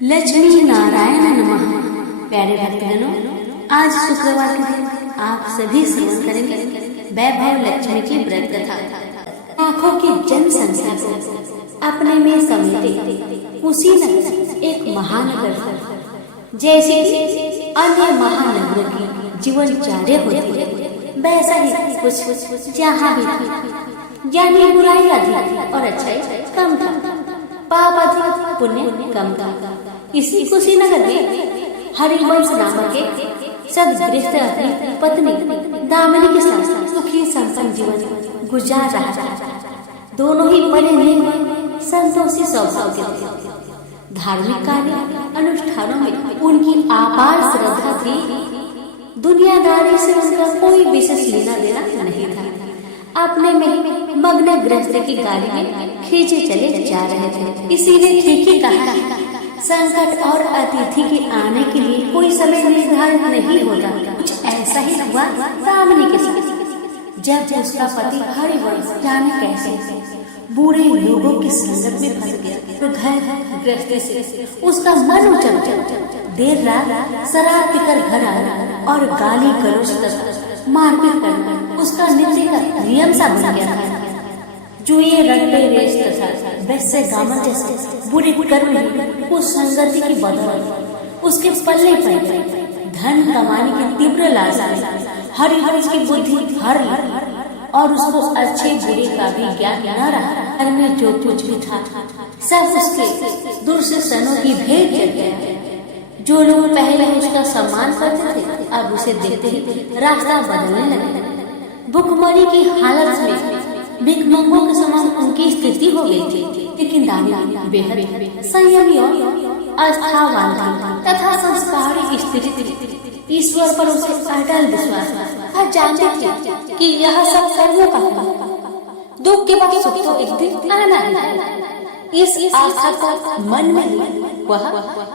लक्ष्मी नारायण नमः। प्यारे भक्तजनों, आज शुक्रवार के दिन आप सभी श्रवण करेंगे वैभव लक्ष्मी की व्रत कथा। लाखों की जनसंख्या को अपने में समेटे कुशीनगर एक महानगर था। जैसे कि अन्य महानगरों की जीवनचर्या होती है, वैसा ही कुछ जहाँ भी था। यानी बुराई अधिक और अच्छाई कम था, पाप अधिक पुण्य कम था। इसी कुशीनगर में हरिवंश नामक एक सद्गृहस्थ अपनी पत्नी दामिनी के साथ सुखी संपन्न जीवन गुजार रहा था। दोनों ही बड़े नेक संतोषी स्वभाव के थे। धार्मिक कार्य अनुष्ठानों में उनकी अपार श्रद्धा थी। दुनियादारी से उनका कोई विशेष लेना देना नहीं था। अपने में मग्न गृहस्थ की गाड़ी में खींचे चले जा रहे थे। इसीलिए ठीक ही कहा, संकट और अतिथि के आने के लिए कोई समय निर्धारित नहीं होता। कुछ ऐसा ही हुआ दामिनी के साथ। जब उसका पति हरिवंश जाने कैसे बूढ़े लोगों की संगत में फंस गया, तो घर गृहस्थी से उसका मन उचट देर रात शराब पीकर घर आया और गाली गलौज तक मारपीट करना उसका नित्य का नियम सा बन गया था। जुए रट्टे रेस तथा वैसे गामन जैसे बुरे कर्म उस संगति की बदौलत उसके पल्ले पड़े। धन कमाने की तीव्र लालसा हरिवंश की बुद्धि हर और उसको अच्छे बुरे का भी ज्ञान न रहा। घर में जो कुछ भी था सब उसके दुर्शनों की भेंट चढ़ गया। जो लोग पहले उसका सम्मान करते थे, अब उसे देखते ही रास्ता बदलने लगे। भुखमरी की हालत में भिखमंगों के समान उनकी स्थिति हो गई थी। लेकिन दामिनी बेहद संयमी और आस्थावान थी तथा संस्कारी स्त्री थी। ईश्वर पर उसे अटल विश्वास था। जानती थी कि यह सब कर्मों का दुख के बाद सुख तो एक दिन आना है। इस आस्था को मन में वह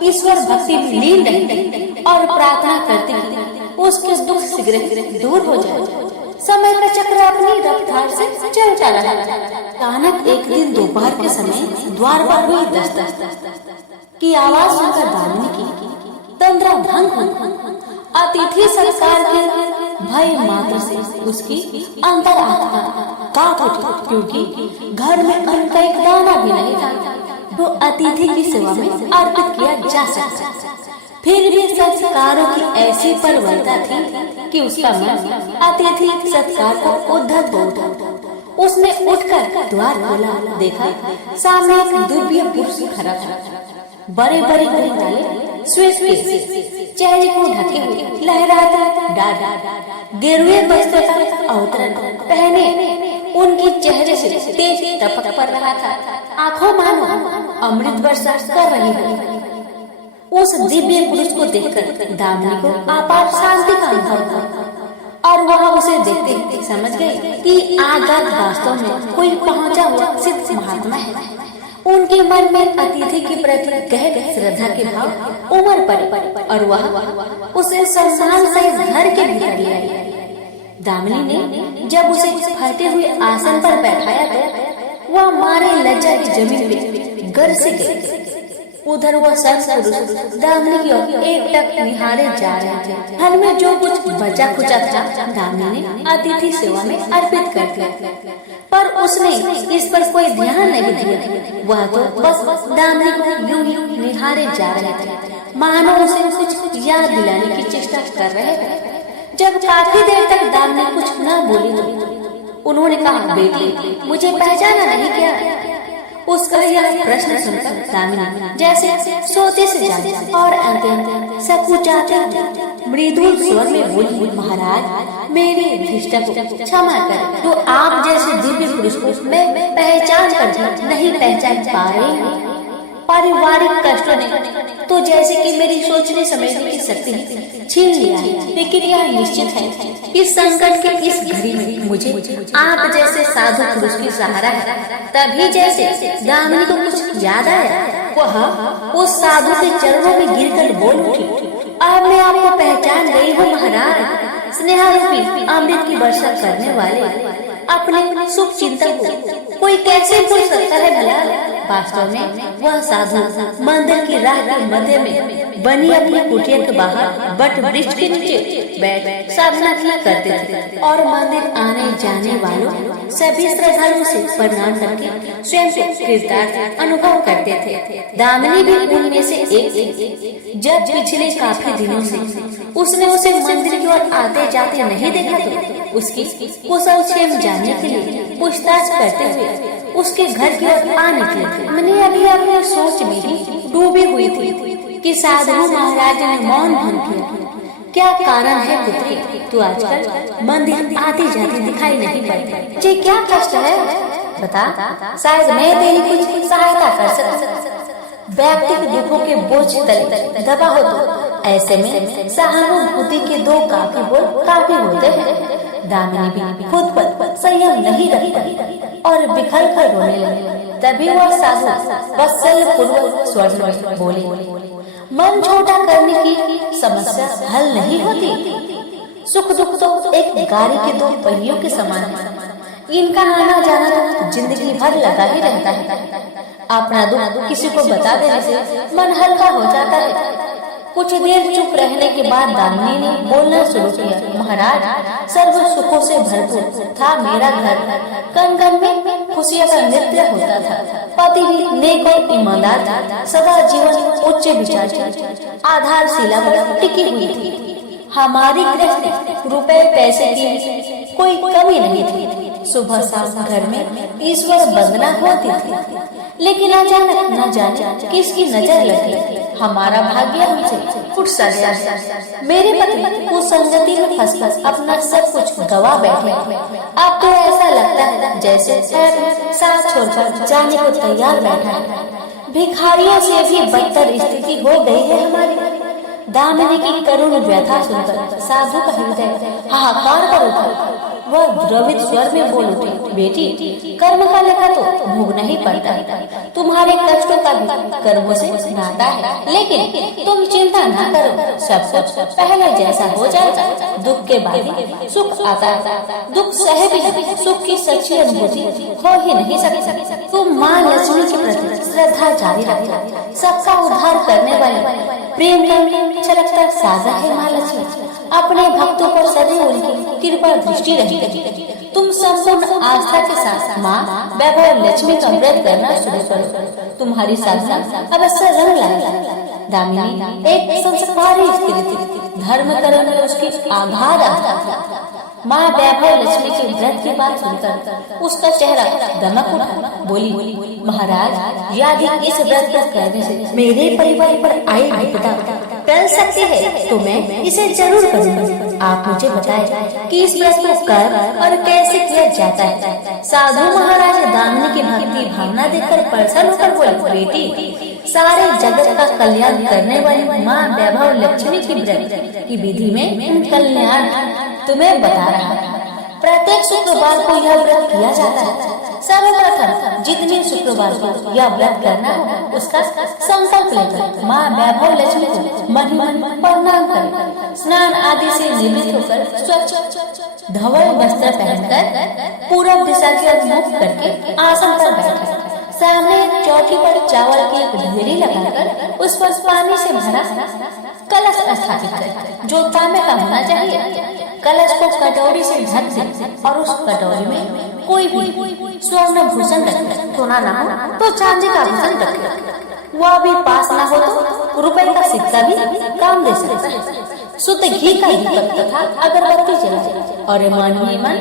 ईश्वर भक्ति में लीन रही और प्रार्थना करती थी उसके दुख शीघ्र दूर हो जाए। समय का चक्र अपनी रफ्तार से चलता रहा। अचानक एक दिन दोपहर के समय द्वार पर हुई दस्तक की आवाज सुनकर दामिनी की तंद्रा भंग हुई। अतिथि सत्कार के भय मात्र से उसकी अंतरात्मा कांप उठी, क्योंकि घर में अन्न का एक दाना भी नहीं था तो अतिथि की सेवा में अर्पित किया जा सकता। फिर भी संस्कारों की ऐसी परवलता थी कि उसका मन अतिथि सत्कार को उद्धत हो उठा। उसने उठकर द्वार खोला, देखा सामने एक दिव्य पुरुष खड़ा था। बड़े बड़े वाले श्वेत केश, चेहरे को ढके हुए लहराता डाढ़, गेरुए वस्त्र का अवतरण पहने उनके चेहरे से तेज टपक पड़ रहा था। आंखों मानो अमृत वर्षा कर रही थी। उस दिव्य पुरुष को देखकर दामिनी को अपार शांति का अनुभव हुआ और वह उसे देखते समझ गए कि आगत वास्तव में कोई पहुंचा हुआ सिद्ध महात्मा है। उनके मन में अतिथि के प्रति गहरी श्रद्धा के भाव उमड़ पड़े और वह उसे सम्मान से घर के भीतर ले आई। दामिनी ने जब उसे फटे हुए आसन पर बैठाया तो वह मारे लज्जा की जमीन पे गिर से गई। उधर वह पुरुष दामिनी की ओर एकटक निहारे जा रहे थे। घर में जो कुछ बचा खुचा था दामिनी ने अतिथि सेवा में अर्पित कर दिया, पर उसने इस पर कोई ध्यान नहीं दिया। वह तो बस दामिनी को यूं ही निहारे जा रहे थे, मानो उसे कुछ याद दिलाने की चेष्टा कर रहे थे। जब काफी देर तक दामिनी कुछ न बोली तो उन्होंने कहा, बेटी मुझे पहचाना नहीं क्या? उसका यह प्रश्न सुनकर दामिनी जैसे सोते से जागी और अंत सकुचाते मृदुल स्वर में बोली, महाराज मेरी धृष्टा को क्षमा करें। तो आप जैसे दिव्य पुरुष को मैं पहचान कर नहीं पहचान पा रही हूँ। पारिवारिक कष्टों ने तो जैसे कि मेरी सोचने समझने की शक्ति छीन लिया है, लेकिन यह निश्चित है कि संकट के इस घड़ी में मुझे आप जैसे साधु पुरुष की सहारा है। तभी जैसे दामिनी को कुछ याद आया, वह उस साधु के चरणों में गिरकर बोल उठी, अब मैं आपको पहचान गई हूँ महाराज। स्नेहारूपी अमृत की वर्षा करने वाले अपने शुभ चिंतक को कोई कैसे भूल सकता है भला? वास्तव में वह साधु मंदिर की राह के मध्य में बनी अपनी कुटिया के बाहर बट वृक्ष के नीचे बैठ साधना किया करते थे और मंदिर आने जाने वालों सभी श्रद्धालुओं से प्रणाम करके स्वयं को कृतार्थ अनुभव करते थे। दामिनी भी उनमें से एक थी। जब पिछले काफी दिनों से उसने उसे मंदिर की ओर आते जाते नहीं देखा तो उसकी कुशल क्षेम जानने के लिए पूछताछ करते हुए उसके घर की ओर आ निकले। मैंने अभी अपनी सोच में ही डूबी हुई थी कि साधु महाराज ने मौन भंग किया। क्या कारण है पुत्री, तू आजकल मंदिर आते जाते दिखाई नहीं पड़ती? जी क्या कष्ट है बता, शायद मैं तेरी कुछ सहायता कर सकूं। व्यक्तिगत दुखों के बोझ तले दबा हो तो ऐसे में सहानुभूति के दो काफी बोल काफी होते हैं। दामिनी भी खुद पर संयम नहीं रख पाई और बिखर कर रोने लगी। तभी वह साधु वत्सल पूर्वक स्वर में बोली, मन छोटा करने की समस्या हल नहीं होती। सुख दुख तो एक गाड़ी के दो पहियों के समान है। इनका आना जाना तो जिंदगी भर लगा ही रहता है। अपना दुख किसी को बता देने से मन हल्का हो जाता है। कुछ देर चुप रहने के बाद दामिनी ने बोलना शुरू किया। महाराज, सर्व सुखों से भरपूर था मेरा घर। कण कण में खुशियों का नृत्य होता था। पति भी नेक और ईमानदार था। सदा जीवन उच्च विचार की आधारशिला पर टिकी हुई थी। हमारी गृहस्थी रुपए पैसे की कोई कमी नहीं थी। सुबह शाम घर में ईश्वर वंदना होती थी। लेकिन अचानक न जाने किसकी नजर लगी। हमारा भाग्य हमसे उठ सा गया। मेरे पति कुसंगति में फंसकर अपना सब कुछ गवा बैठे। अब तो ऐसा लगता है जैसे साथ छोड़कर जाने को तैयार बैठा है। भिखारियों से भी बदतर स्थिति हो गई है हमारी। दामिनी की करुण व्यथा सुनकर साधु का हृदय हाहाकार कर उठा। वह द्रवित स्वर में बोल उठे, बेटी, कर्म का लेखा तो भोगना ही पड़ता है। तुम्हारे कष्टों का भी कर्मों से नाता है। लेकिन तुम चिंता न करो, सब कुछ पहले जैसा हो जाएगा। दुख के बाद सुख आता है। दुख सहे भी सुख की सच्ची अनुभूति हो ही नहीं सकती। तुम माँ लक्ष्मी के प्रति श्रद्धा जारी रखो। सबका उद्धार करने वाले प्रेम में छलकता साजा है माँ लक्ष्मी। अपने भक्तों पर सदैव उनकी कृपा दृष्टि रहेगी। तुम संपूर्ण आस्था के साथ माँ वैभव लक्ष्मी का व्रत करना शुरू करो। तुम्हारी साधना अवश्य रंग लाएगी। दामिनी एक संस्कारी स्त्री थी। धर्म कर्म में उसकी आघात आता था। माँ वैभव लक्ष्मी के व्रत की बात सुनकर उसका चेहरा दमक उठा। बोली, महाराज, यदि इस व्रत को करने से मेरे परिवार पर आई विपदा टल सकती है तो मैं इसे जरूर करूंगी। आप मुझे बताएं कि इस व्रत को कर और कैसे किया जाता है। साधु महाराज दामिनी की भक्ति भावना देखकर प्रसन्न होकर बोले, बेटी, सारे जगत का कल्याण करने वाली माँ वैभव लक्ष्मी की व्रत की विधि में कल्याण तुम्हें बता रहा है। प्रत्येक शुक्रवार को यह व्रत किया जाता है। सर्वप्रथम जितने शुक्रवार को यह व्रत करना हो उसका संकल्प लेकर माँ वैभव लक्ष्मी को मन ही मन प्रणाम करें। स्नान आदि से निवृत्त होकर स्वच्छ धवल वस्त्र पहनकर पूर्व दिशा की ओर मुख करके आसन पर बैठे। सामने चौकी पर चावल की एक ढेरी लगाकर उस पर पानी से भरा कलश स्थापित करें जो तांबे का होना चाहिए। कलश को कटोरी से ढक दें और उस कटोरी में कोई भी स्वर्ण भूषण रखें। सोना ना हो तो चांदी का भूषण रखें। वह भी पास ना हो तो रुपए का सिक्का भी काम दे सकता है। शुद्ध घी का दीपक तथा अगरबत्ती जलाए और मानवीय मन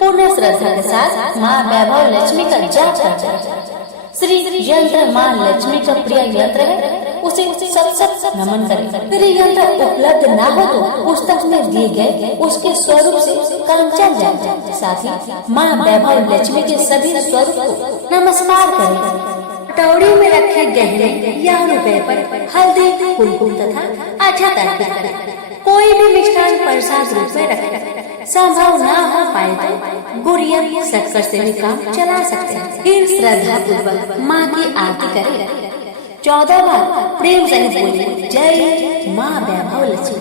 पूर्ण श्रद्धा के साथ माँ वैभव लक्ष्मी का जाप करते हैं। श्री यंत्र माँ लक्ष्मी का प्रिय यंत्र है, उसे सत नमन करें। श्री यंत्र उपलब्ध न हो तो पुस्तक में दिए गए उसके स्वरूप से काम चल जाए। साथ ही माँ वैभव लक्ष्मी के सभी स्वरूप को नमस्कार करें। कटोरी में रखे गहने या रुपए पर हल्दी, कुमकुम तथा अक्षत अर्पित करें। कोई भी मिष्ठान प्रसाद रूप में रखें। संभव न हो पाए तो गुड़िया शक्कर से भी काम चला सकते हैं। फिर श्रद्धा पूर्वक माँ की आरती करें। 14 बार प्रेम सहित बोले, जय माँ वैभव लक्ष्मी।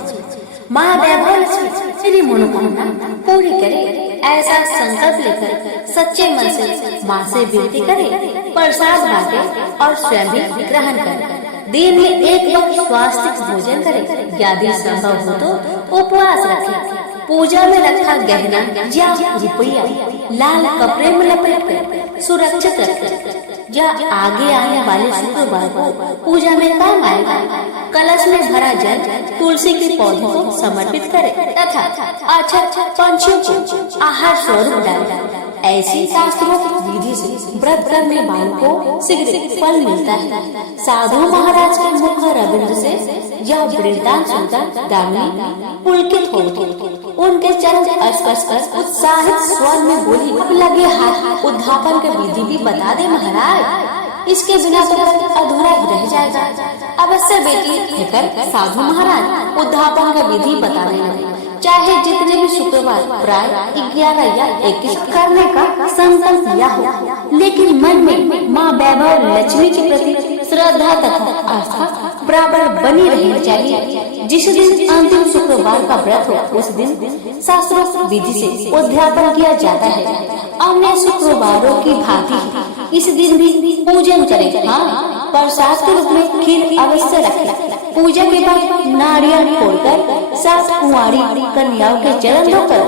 माँ वैभव लक्ष्मी तेरी मनोकामना पूरी करे। ऐसा संकल्प लेकर सच्चे मन से माँ से विनती करे, प्रसाद बांटे और स्वयं भी ग्रहण करे। दिन में एक वक्त स्वास्थ्य भोजन करे, यदि संभव हो तो उपवास रखे। पूजा में रखा गहना या रुपया लाल कपड़े में लपेट कर सुरक्षित रखे, या आगे आने वाले शुक्रवार को पूजा में काम आएगा। कलश में भरा जल तुलसी के पौधे को समर्पित करे तथा अच्छा पंछियों को आहार स्वरूप डाले। ऐसी शास्त्रोक्त विधि से व्रत करने वालों को शीघ्र फल मिलता है। साधु महाराज के मुख रविंद्र से यह वृत्तांत सुनकर दामिनी पुलकित हो उठी। उनके चरण स्पर्श कर उत्साहित स्वर में बोली, लगे हाथ उद्धापन की विधि भी बता दे महाराज, इसके बिना तो अधूरा ही रह जाएगा। अवश्य बेटी कहकर साधु महाराज उद्धापन की विधि बताने लगे। चाहे जितने भी शुक्रवार प्राय 11 या 21 करने का संकल्प लिया हो, लेकिन मन में माँ वैभव लक्ष्मी के प्रति श्रद्धा तथा आस्था बराबर बनी रहनी चाहिए। जिस दिन अंतिम शुक्रवार का व्रत हो, उस दिन शास्त्रोक्त विधि से उद्यापन किया जाता है। अन्य शुक्रवारों की भांति इस दिन भी पूजन करें। हाँ, प्रसाद के रूप में खीर अवश्य रखें। पूजा के बाद नारियल फोड़कर 7 कुंवारी कन्याओं के चरण धोकर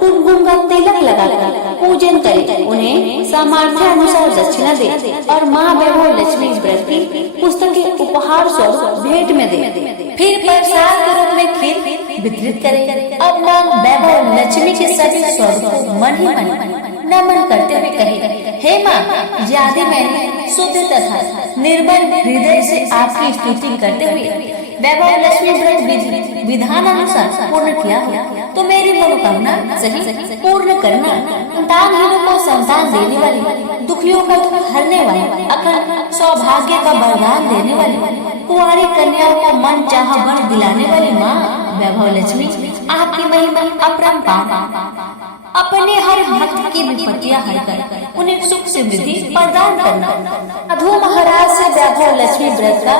कुमकुम का तिलक लगाकर पूजन करें। उन्हें सामर्थ्य अनुसार दक्षिणा दे और माँ वैभव लक्ष्मी व्रत की पुस्तकें उपहार स्वरूप भेंट में दे। फिर प्रसाद के रूप में खीर वितरित करें। अब माँ वैभव लक्ष्मी के सभी स्वरूप को मन ही मन नमन करते हुए कहे, हे माँ, यदि मैंने शुद्ध तथा निर्मल हृदय से आपकी स्तुति करते हुए वैभव लक्ष्मी व्रत विधान अनुसार पूर्ण किया हो, तो मेरी मनोकामना सही पूर्ण करना। संतानहीनों को संतान देने वाली, दुखियों को दुख हरने वाली, अखंड सौभाग्य का वरदान देने वाली, कुंवारी कन्याओं को मन चाहा वर दिलाने वाली माँ वैभव लक्ष्मी, आपकी महिमा अपरंपार। अपने हर भक्त की विपत्तियां हरकर उन्हें सुख समृद्धि प्रदान करना। साधु महाराज से वैभव लक्ष्मी व्रत का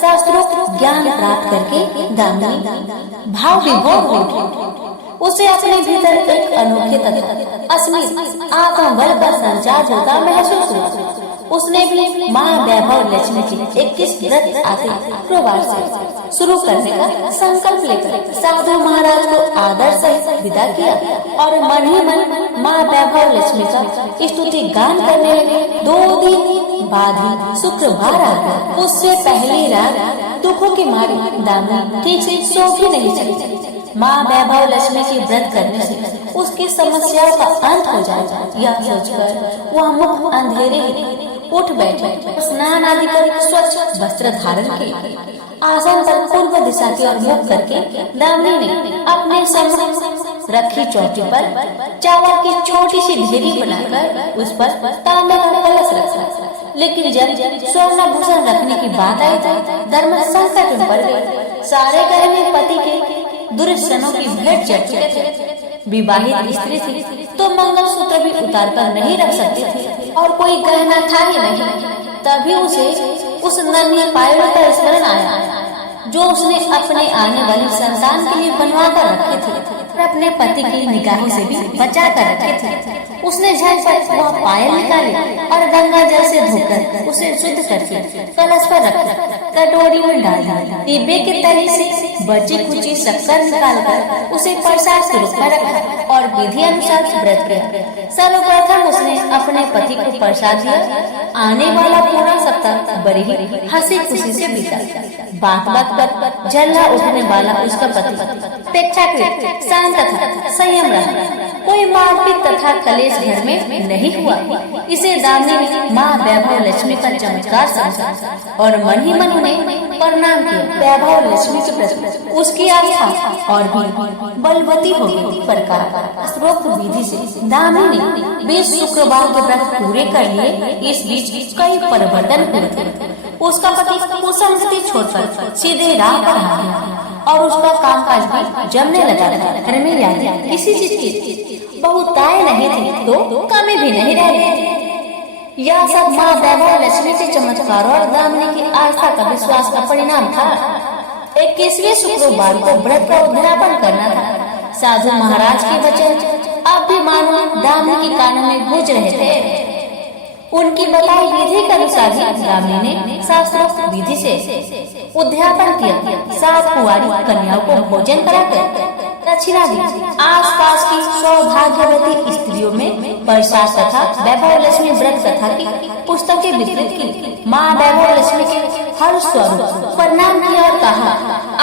शास्त्रोक्त ज्ञान प्राप्त करके दामिनी भाव विभोर हुई। उसे अपने भीतर एक अनोखे तथा अस्मित आत्मबल का संचार होता महसूस हुआ। उसने भी माँ वैभव लक्ष्मी के 21 व्रत आते शुक्रवार से शुरू करने का संकल्प लेकर साधु महाराज को आदर से विदा किया और मन ही मन माँ वैभव लक्ष्मी का स्तुति गान करने लगे। 2 दिन बाद ही शुक्रवार आ गया। उससे पहली रात दुखों की मारी दामिनी ठीक से सो भी नहीं सकी। माँ वैभव लक्ष्मी की व्रत करने से उसकी समस्याओं का अंत हो जाएगा, यह सोचकर वह मुख अंधेरे उठ बैठे। स्नान आदि कर स्वच्छ वस्त्र धारण किए। आसन पर पूर्व दिशा की ओर मुख करके दामिनी ने अपने सम्मुख रखी चौकी पर चावल की छोटी सी ढेरी बनाकर उस पर तांबे का कलश रखा। लेकिन जब स्वर्णाभूषण रखने की बात आई तो धर्म संकट में पड़ गई। सारे गहने पति के दुर्जनों की भेंट चढ़ चुके थे। विवाहित स्त्री थी तो मंगलसूत्र भी उतार कर नहीं रख सकती थी और कोई गहना था ही नहीं। तभी उसे उस नन्ही पायलों का स्मरण आया जो उसने अपने आने वाली संतान के लिए बनवा कर रखे थे और अपने पति की निगाहों से भी बचा कर रखे थे। उसने झटपट वह पायल निकाली और गंगा जल से धोकर उसे शुद्ध करके कलश पर रखा। कटोरी में डाल दिया। डिब्बे के तली से बची कुची शक्कर निकालकर उसे प्रसाद के रूप में रखा और विधि अनुसार व्रत किया। सर्वप्रथम उसने अपने पति को प्रसाद दिया। आने वाला पूरा सप्ताह बड़ी ही हंसी खुशी से बीता। बात बात पर झल्ला उठने वाला उसका पति अपेक्षाकृत शांत तथा संयम रहा। कोई मारपीट तथा कलेश घर में नहीं हुआ। इसे दामिनी ने माँ वैभव लक्ष्मी का चमत्कार समझा और मन ही मन उन्हें प्रणाम किया। वैभव लक्ष्मी के प्रति उसकी आस्था और भी बलवती हो गई। प्रकार स्रोत विधि से दामिनी ने 20 शुक्रवार के व्रत पूरे कर लिए। इस बीच कई परिवर्तन हुए थे। उसका पति कुसंगति छोड़कर सीधे राह पर आ गया और उसका कामकाज भी जमने लगा था। घर में यादें किसी चीज की बहुतायत नहीं थी तो कमी भी नहीं रही। यह सब माँ वैभव लक्ष्मी के चमत्कारों और दामिनी की आस्था का विश्वास का परिणाम था। 21वें शुक्रवार को व्रत का उद्यापन करना था। साधु महाराज के वचन अब भी मानो दामिनी के कानों में गूंज रहे थे। उनकी बताई विधि के अनुसार ही दामिनी ने शास्त्रोक्त विधि से उद्यापन किया। 7 कुंवारी कन्याओं को भोजन कराकर दक्षिणा दी। आसपास की सौभाग्यवती स्त्रियों में प्रसाद तथा वैभव लक्ष्मी व्रत कथा की पुस्तकें वितरित की। माँ वैभव लक्ष्मी के हर स्वरूप प्रणाम किया और कहा,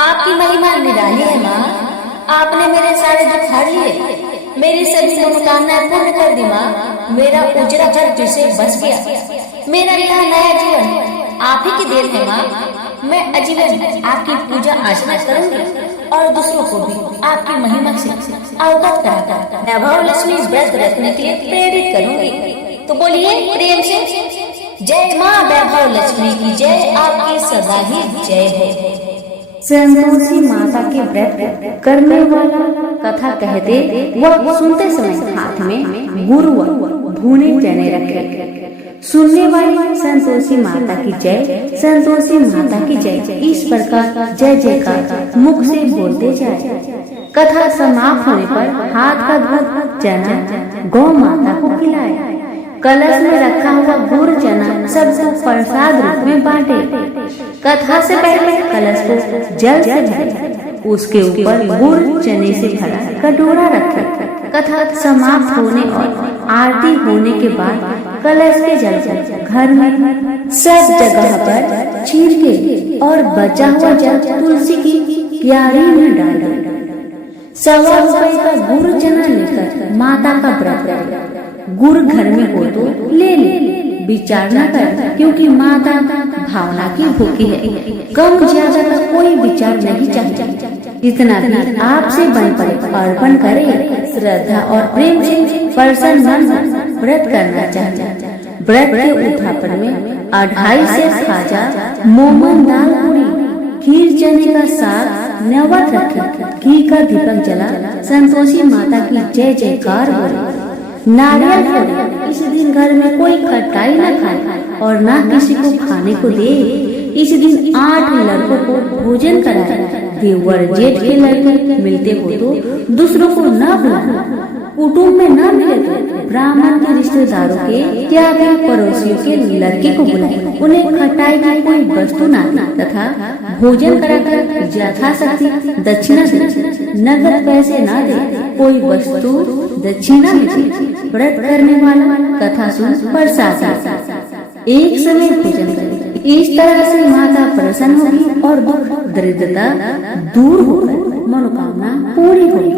आपकी महिमा निराली है माँ, आपने मेरे सारे दुख हर लिए, मेरी सभी मनोकामनाएं पूर्ण कर दी माँ। मेरा उजड़ा घर जिसे बच गया, मेरा यह नया जीवन आप ही की देन है माँ। मैं आजीवन आपकी पूजा अर्चना करूंगी और दूसरों को भी आपकी महिमा से अवगत कराकर वैभव लक्ष्मी व्रत रखने के लिए प्रेरित करूंगी। तो बोलिए प्रेम से, जय माँ वैभव लक्ष्मी की जय, आपकी सदा ही जय हो। संतोषी माता के व्रत करने वाला कथा कहते वह सुनते समय हाथ में गुड़ व भुने चने रखे। सुनने वाली संतोषी माता की जय, संतोषी माता की जय, इस प्रकार जय जयकार मुख से बोलते जाए। कथा समाप्त होने पर हाथ का दूध चना गौ माता को खिलाए। कलश में रखा हुआ गुड़ चना सबको प्रसाद रूप में बांटे। कथा से पहले कलश को जल से भरे, उसके ऊपर गुड़ चने से भरा कटोरा रखे। कथा समाप्त होने और आरती होने के बाद कलश के जल को घर में सब जगह पर छींटे और बचा हुआ जल तुलसी की क्यारी में डाले। 1.25 रुपए का गुड़ चना लेकर माता का व्रत करे। गुड़ घर में हो तो ले ले, विचार न कर, क्योंकि माता भावना की भूखी है। कम ज्यादा का कोई विचार नहीं चाहिए। इतना भी आपसे बन पड़े अर्पण करे। श्रद्धा और प्रेम से प्रसन्न मन व्रत करना चाहिए। व्रत के उद्यापन में 2.5 से खाजा, मोमन, दाल, पूरी, खीर, चने का साग नैवेद्य रखे। घी का दीपक जला संतोषी माता की जय जयकार बोले। नारियल फोड़े। इस दिन घर में कोई खटाई न खाए और न किसी को खाने को दे। इस दिन 8 लड़कों को भोजन कराए। देवर जेठ के लड़के मिलते हो तो दूसरों को न बुलाए। कुटुंब में न मिले तो ब्राह्मण के रिश्तेदारों के या फिर पड़ोसियों के लड़के को बुलाए। उन्हें खटाई की कोई वस्तु न तथा भोजन कराकर यथाशक्ति दक्षिणा दे। नगद पैसे न दे, कोई वस्तु दक्षिणा में दे। व्रत करने वाला कथा सुन प्रसाद एक समय भोजन करे। इस तरह से माता प्रसन्न होगी और दुख दरिद्रता दूर होकर मनोकामना पूरी होगी।